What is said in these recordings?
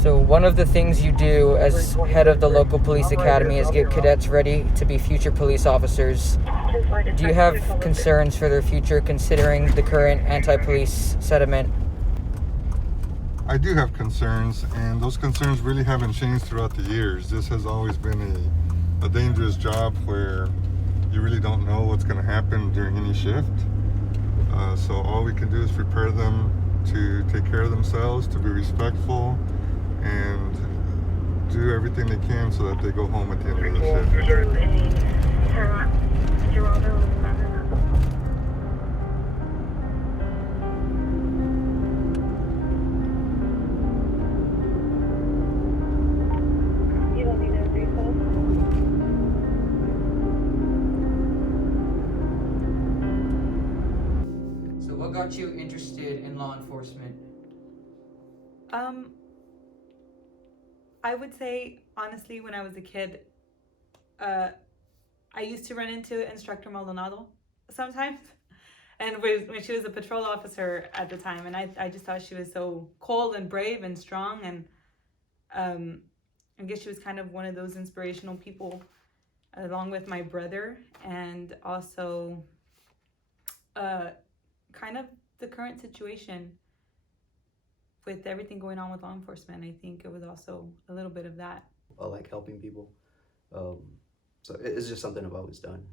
So one of the things you do as head of the local police academy is get cadets ready to be future police officers. Do you have concerns for their future considering the current anti-police sentiment? I do have concerns, and those concerns really haven't changed throughout the years. This has always been a dangerous job where you really don't know what's going to happen during any shift. So all we can do is prepare them to take care of themselves, to be respectful, and do everything they can so that they go home at the end of the shift. So what got you interested in law enforcement? I would say, honestly, when I was a kid, I used to run into Instructor Maldonado sometimes. And when she was a patrol officer at the time, and I just thought she was so cold and brave and strong, and I guess she was kind of one of those inspirational people, along with my brother, and also kind of the current situation with everything going on with law enforcement. I think it was also a little bit of that. I like helping people. So it's just something I've always done.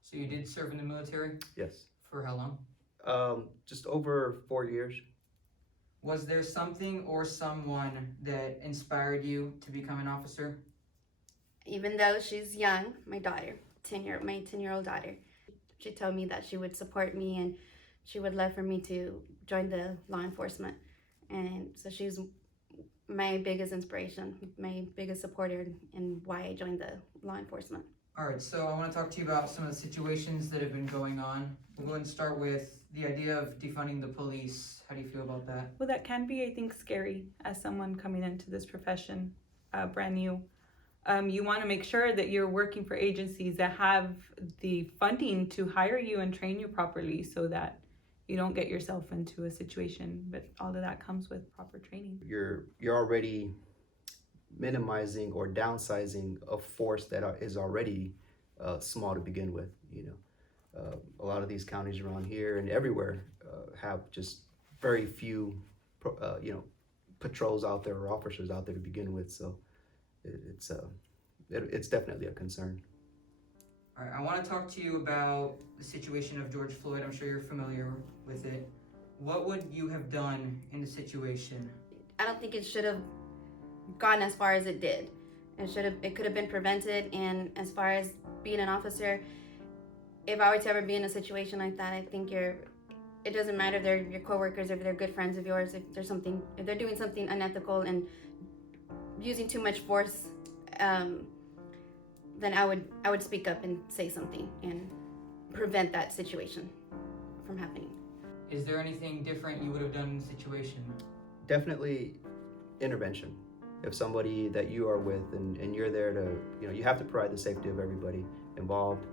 So you did serve in the military? Yes. For how long? Just over 4 years. Was there something or someone that inspired you to become an officer? Even though she's young, my daughter, my 10-year-old daughter, she told me that she would support me and she would love for me to join the law enforcement. And so she's my biggest inspiration, my biggest supporter, and why I joined the law enforcement. All right, so I want to talk to you about some of the situations that have been going on. We'll go ahead and start with the idea of defunding the police. How do you feel about that? Well, that can be, I think, scary as someone coming into this profession, brand new. You want to make sure that you're working for agencies that have the funding to hire you and train you properly so that you don't get yourself into a situation, but all of that comes with proper training. You're already minimizing or downsizing a force that is already small to begin with. A lot of these counties around here and everywhere have just very few, patrols out there or officers out there to begin with. So it's definitely a concern. All right, I want to talk to you about the situation of George Floyd. I'm sure you're familiar with it. What would you have done in the situation? I don't think it should have gone as far as it did. It could have been prevented. And as far as being an officer, if I were to ever be in a situation like that, I think it doesn't matter if they're your coworkers, if they're good friends of yours, if they're doing something unethical and using too much force, then I would speak up and say something and prevent that situation from happening. Is there anything different you would have done in the situation? Definitely intervention. If somebody that you are with and you're there to, you have to provide the safety of everybody involved.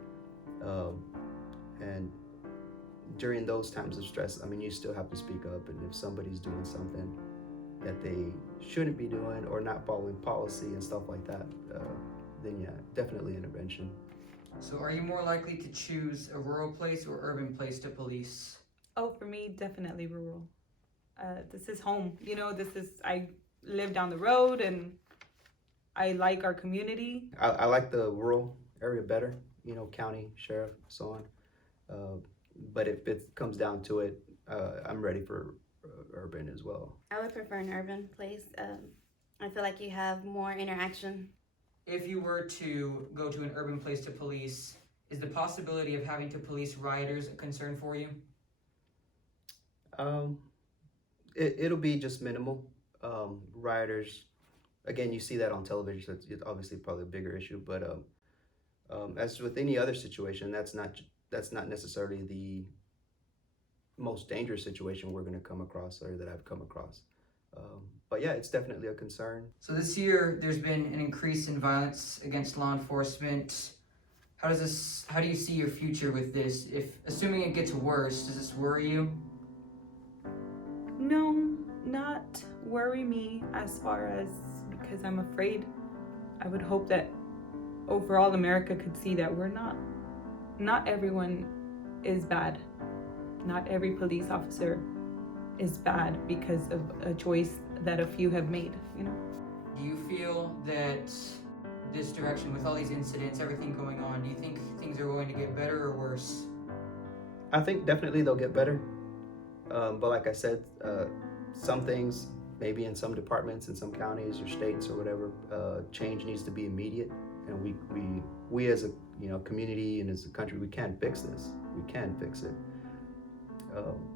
And during those times of stress, you still have to speak up. And if somebody's doing something that they shouldn't be doing or not following policy and stuff like that, then yeah, definitely intervention. So are you more likely to choose a rural place or urban place to police? Oh, for me, definitely rural. This is home. I live down the road and I like our community. I like the rural area better, county, sheriff, so on. But if it comes down to it, I'm ready for urban as well. I would prefer an urban place. I feel like you have more interaction. If you were to go to an urban place to police, is the possibility of having to police rioters a concern for you? It'll be just minimal. Rioters, again, you see that on television, so it's obviously probably a bigger issue, but as with any other situation, that's not necessarily the most dangerous situation we're going to come across or that I've come across. But yeah, it's definitely a concern. So this year, there's been an increase in violence against law enforcement. How do you see your future with this? Assuming it gets worse, does this worry you? No, not worry me as far as because I'm afraid. I would hope that overall America could see that not everyone is bad. Not every police officer is bad because of a choice that a few have made, you know? Do you feel that this direction, with all these incidents, everything going on, do you think things are going to get better or worse? I think definitely they'll get better. But like I said, some things, maybe in some departments, in some counties or states or whatever, change needs to be immediate. And we as a community and as a country, we can fix this. We can fix it.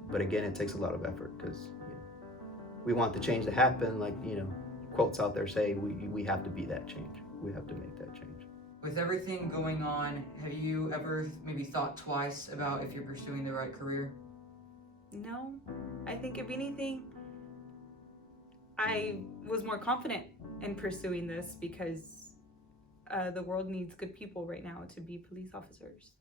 But again, it takes a lot of effort because we want the change to happen. Like quotes out there say, we have to be that change. We have to make that change. With everything going on, have you ever maybe thought twice about if you're pursuing the right career? No, I think if anything, I was more confident in pursuing this because the world needs good people right now to be police officers.